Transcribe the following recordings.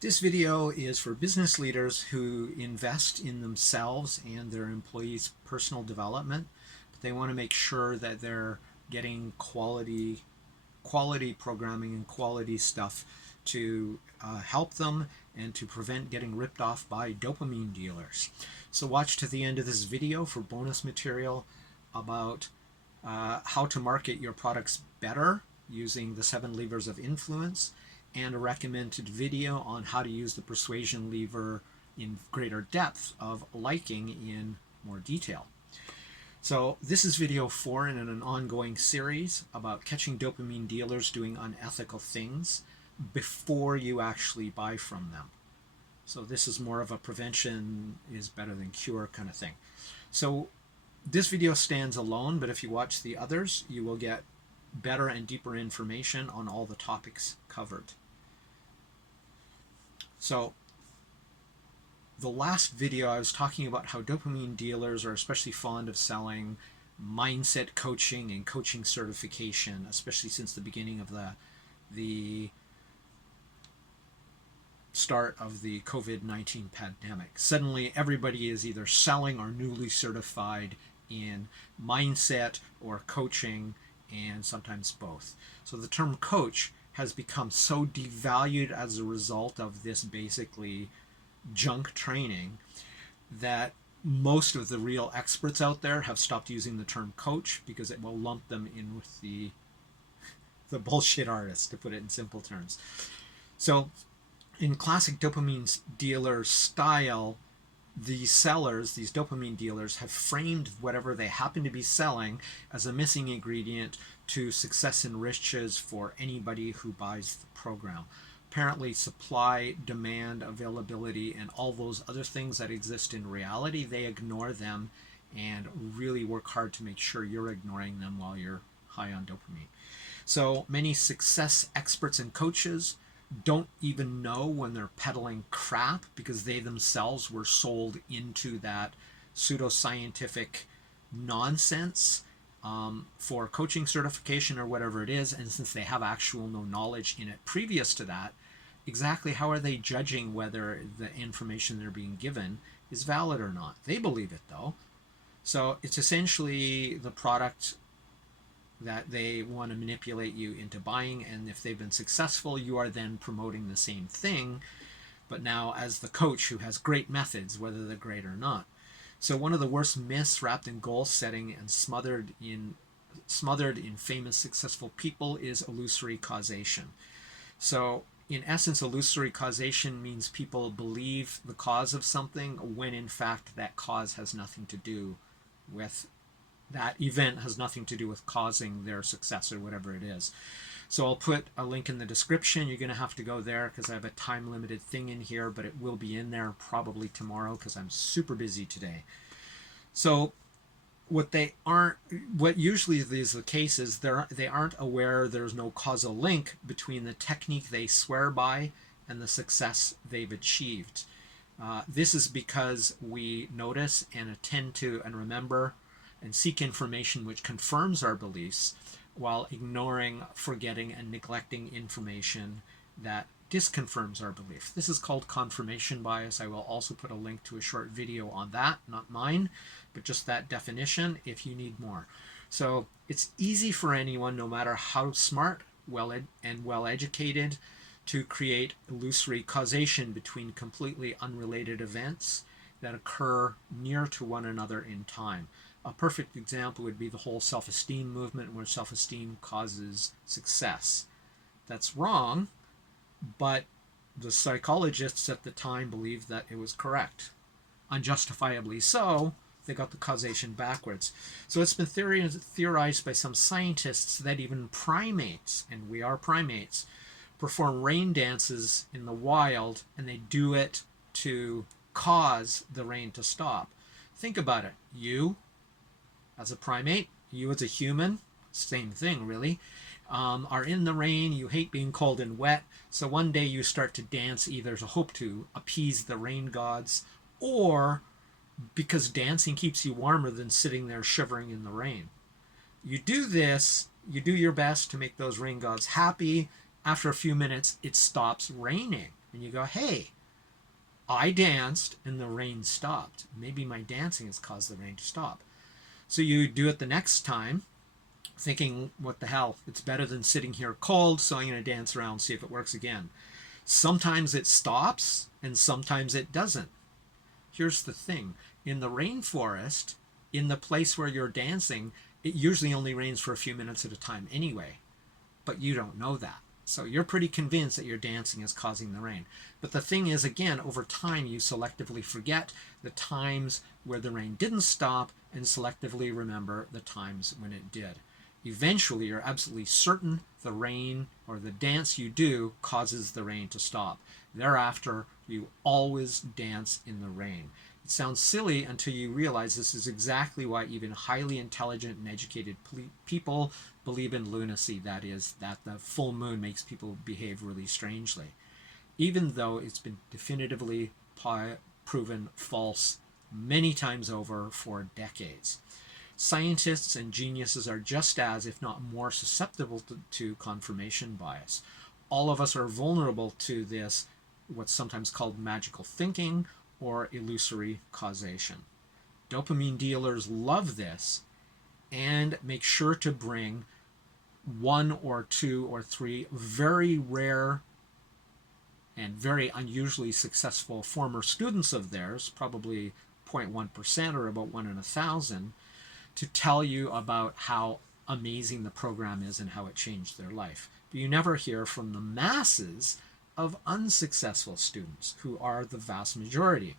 This video is for business leaders who invest in themselves and their employees' personal development, but they want to make sure that they're getting quality programming and quality stuff to help them and to prevent getting ripped off by dopamine dealers. So watch to the end of this video for bonus material about how to market your products better using the 7 levers of influence, and a recommended video on how to use the persuasion lever in greater depth of liking in more detail. So this is video 4 in an ongoing series about catching dopamine dealers doing unethical things before you actually buy from them. So this is more of a prevention is better than cure kind of thing. So this video stands alone, but if you watch the others, you will get better and deeper information on all the topics covered. So the last video I was talking about how dopamine dealers are especially fond of selling mindset coaching and coaching certification, especially since the beginning of the start of the COVID-19 pandemic. Suddenly everybody is either selling or newly certified in mindset or coaching, and sometimes both. So the term coach has become so devalued as a result of this basically junk training that most of the real experts out there have stopped using the term coach because it will lump them in with the bullshit artists, to put it in simple terms. So in classic dopamine dealer style, these sellers, these dopamine dealers, have framed whatever they happen to be selling as a missing ingredient to success and riches for anybody who buys the program. Apparently supply, demand, availability, and all those other things that exist in reality, they ignore them and really work hard to make sure you're ignoring them while you're high on dopamine. So many success experts and coaches don't even know when they're peddling crap because they themselves were sold into that pseudoscientific nonsense for coaching certification or whatever it is. And since they have actual no knowledge in it previous to that, exactly how are they judging whether the information they're being given is valid or not? They believe it though. So it's essentially the product that they want to manipulate you into buying, and if they've been successful, you are then promoting the same thing, but now as the coach who has great methods, whether they're great or not. So one of the worst myths wrapped in goal setting and smothered in famous successful people is illusory causation. So in essence, illusory causation means people believe the cause of something when in fact that cause has nothing to do with that event, has nothing to do with causing their success or whatever it is. So I'll put a link in the description. You're going to have to go there because I have a time limited thing in here, but it will be in there probably tomorrow because I'm super busy today. So what usually is the case is they aren't aware there's no causal link between the technique they swear by and the success they've achieved. This is because we notice and attend to and remember and seek information which confirms our beliefs while ignoring, forgetting, and neglecting information that disconfirms our belief. This is called confirmation bias. I will also put a link to a short video on that, not mine, but just that definition if you need more. So it's easy for anyone, no matter how smart, well educated, to create illusory causation between completely unrelated events that occur near to one another in time. A perfect example would be the whole self-esteem movement, where self-esteem causes success. That's wrong, but the psychologists at the time believed that it was correct. Unjustifiably so, they got the causation backwards. So it's been theorized by some scientists that even primates, and we are primates, perform rain dances in the wild, and they do it to cause the rain to stop. Think about it. You, as a primate, you as a human, same thing really, are in the rain, you hate being cold and wet, so one day you start to dance either to hope to appease the rain gods, or because dancing keeps you warmer than sitting there shivering in the rain. You do this, you do your best to make those rain gods happy, after a few minutes, it stops raining. And you go, hey, I danced and the rain stopped. Maybe my dancing has caused the rain to stop. So you do it the next time, thinking, what the hell, it's better than sitting here cold, so I'm going to dance around, see if it works again. Sometimes it stops, and sometimes it doesn't. Here's the thing. In the rainforest, in the place where you're dancing, it usually only rains for a few minutes at a time anyway. But you don't know that. So you're pretty convinced that your dancing is causing the rain. But the thing is, again, over time, you selectively forget the times where the rain didn't stop and selectively remember the times when it did. Eventually, you're absolutely certain the rain or the dance you do causes the rain to stop. Thereafter, you always dance in the rain. It sounds silly until you realize this is exactly why even highly intelligent and educated people believe in lunacy, that is, that the full moon makes people behave really strangely, even though it's been definitively proven false many times over for decades. Scientists and geniuses are just as, if not more, susceptible to confirmation bias. All of us are vulnerable to this, what's sometimes called magical thinking or illusory causation. Dopamine dealers love this and make sure to bring 1 or 2 or 3 very rare and very unusually successful former students of theirs, probably 0.1% or about 1 in 1,000, to tell you about how amazing the program is and how it changed their life. But you never hear from the masses of unsuccessful students, who are the vast majority.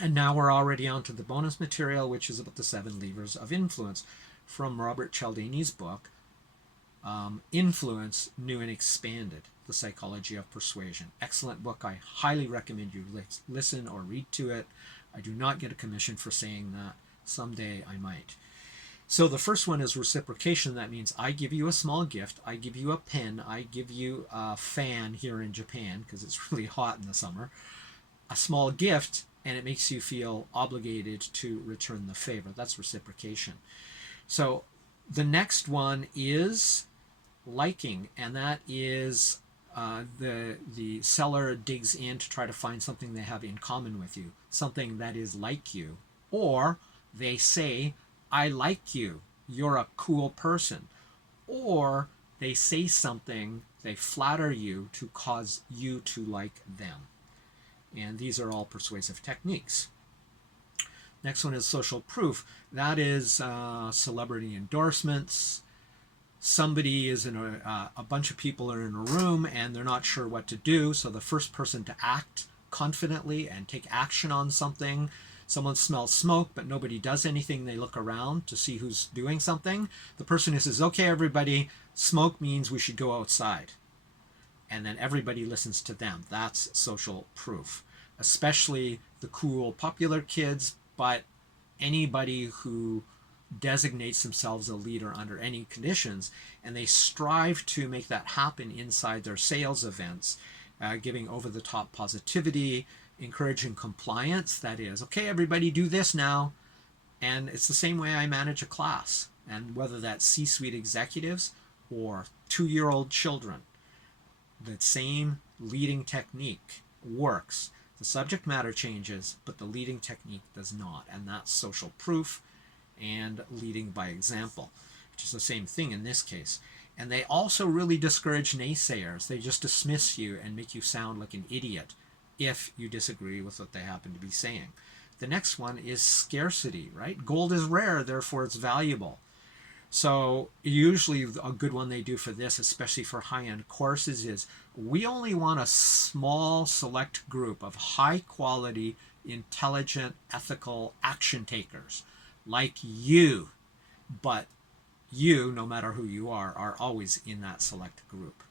And now we're already on to the bonus material, which is about the 7 levers of influence from Robert Cialdini's book, Influence, New and Expanded, The Psychology of Persuasion. Excellent book. I highly recommend you listen or read to it. I do not get a commission for saying that. Someday I might. So the first one is reciprocation. That means I give you a small gift. I give you a pen. I give you a fan here in Japan because it's really hot in the summer. A small gift, and it makes you feel obligated to return the favor. That's reciprocation. So the next one is liking, and that is the seller digs in to try to find something they have in common with you, something that is like you, or they say, I like you, you're a cool person, or they say something, they flatter you to cause you to like them. And these are all persuasive techniques. Next one is social proof. That is celebrity endorsements. Somebody is in a bunch of people are in a room and they're not sure what to do. So the first person to act confidently and take action on something. Someone smells smoke, but nobody does anything. They look around to see who's doing something. The person who says, okay, everybody, smoke means we should go outside. And then everybody listens to them. That's social proof. Especially the cool, popular kids, but anybody who designates themselves a leader under any conditions, and they strive to make that happen inside their sales events, giving over-the-top positivity, encouraging compliance. That is, okay, everybody do this now. And it's the same way I manage a class. And whether that's C-suite executives or 2-year-old children, the same leading technique works. The subject matter changes, but the leading technique does not. And that's social proof and leading by example, which is the same thing in this case. And they also really discourage naysayers. They just dismiss you and make you sound like an idiot if you disagree with what they happen to be saying. The next one is scarcity, right? Gold is rare, therefore it's valuable. So usually a good one they do for this, especially for high-end courses, is we only want a small select group of high-quality, intelligent, ethical action takers like you. But you, no matter who you are always in that select group.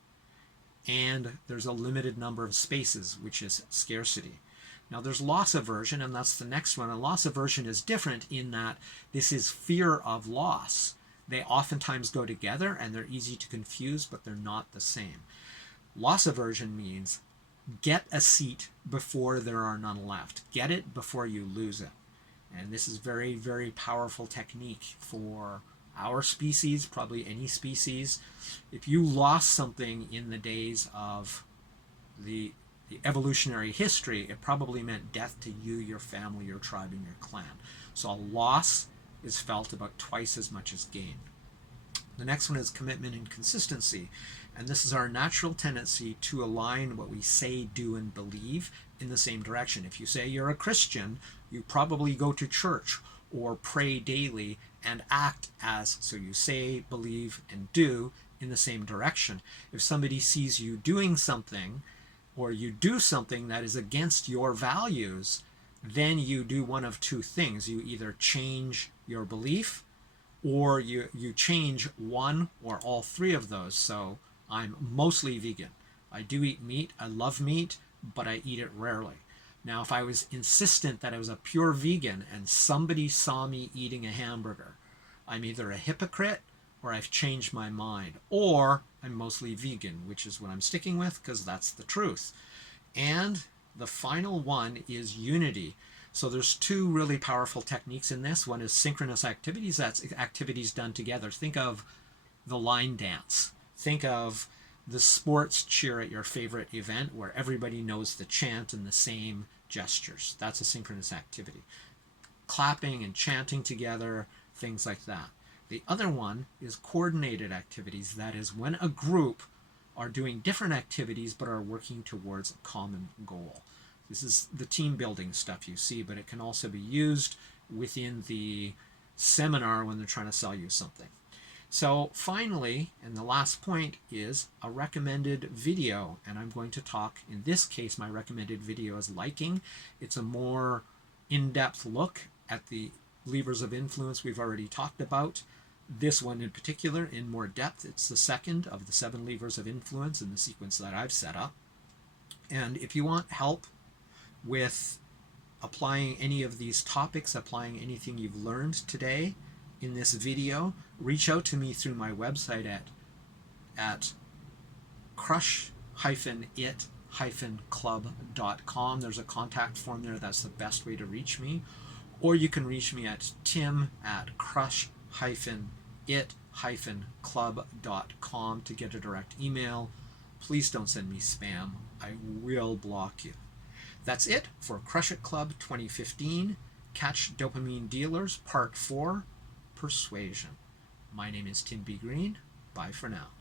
And there's a limited number of spaces, which is scarcity. Now there's loss aversion, and that's the next one. And loss aversion is different in that this is fear of loss. They oftentimes go together and they're easy to confuse, but they're not the same. Loss aversion means get a seat before there are none left. Get it before you lose it. And this is very, very powerful technique for our species, probably any species. If you lost something in the days of the evolutionary history, it probably meant death to you, your family, your tribe, and your clan. So a loss is felt about twice as much as gain. The next one is commitment and consistency. And this is our natural tendency to align what we say, do, and believe in the same direction. If you say you're a Christian, you probably go to church or pray daily and act as, so you say, believe, and do in the same direction. If somebody sees you doing something, or you do something that is against your values, then you do one of two things. You either change your belief, or you change one or all three of those. So I'm mostly vegan. I do eat meat. I love meat, but I eat it rarely. Now, if I was insistent that I was a pure vegan and somebody saw me eating a hamburger, I'm either a hypocrite or I've changed my mind, or I'm mostly vegan, which is what I'm sticking with because that's the truth. And the final one is unity. So there's two really powerful techniques in this. One is synchronous activities. That's activities done together. Think of the line dance. Think of the sports cheer at your favorite event where everybody knows the chant and the same gestures. That's a synchronous activity. Clapping and chanting together, things like that. The other one is coordinated activities. That is when a group are doing different activities but are working towards a common goal. This is the team building stuff you see, but it can also be used within the seminar when they're trying to sell you something. So finally, and the last point is a recommended video. And I'm going to talk, in this case, my recommended video is liking. It's a more in-depth look at the levers of influence we've already talked about. This one in particular in more depth. It's the second of the 7 levers of influence in the sequence that I've set up. And if you want help with applying any of these topics, applying anything you've learned today in this video, reach out to me through my website at crush-it-club.com. There's a contact form there. That's the best way to reach me. Or you can reach me at tim@crush-it-club.com to get a direct email. Please don't send me spam. I will block you. That's it for Crush It Club 2015. Catch Dopamine Dealers Part 4, Persuasion. My name is Tim B. Green. Bye for now.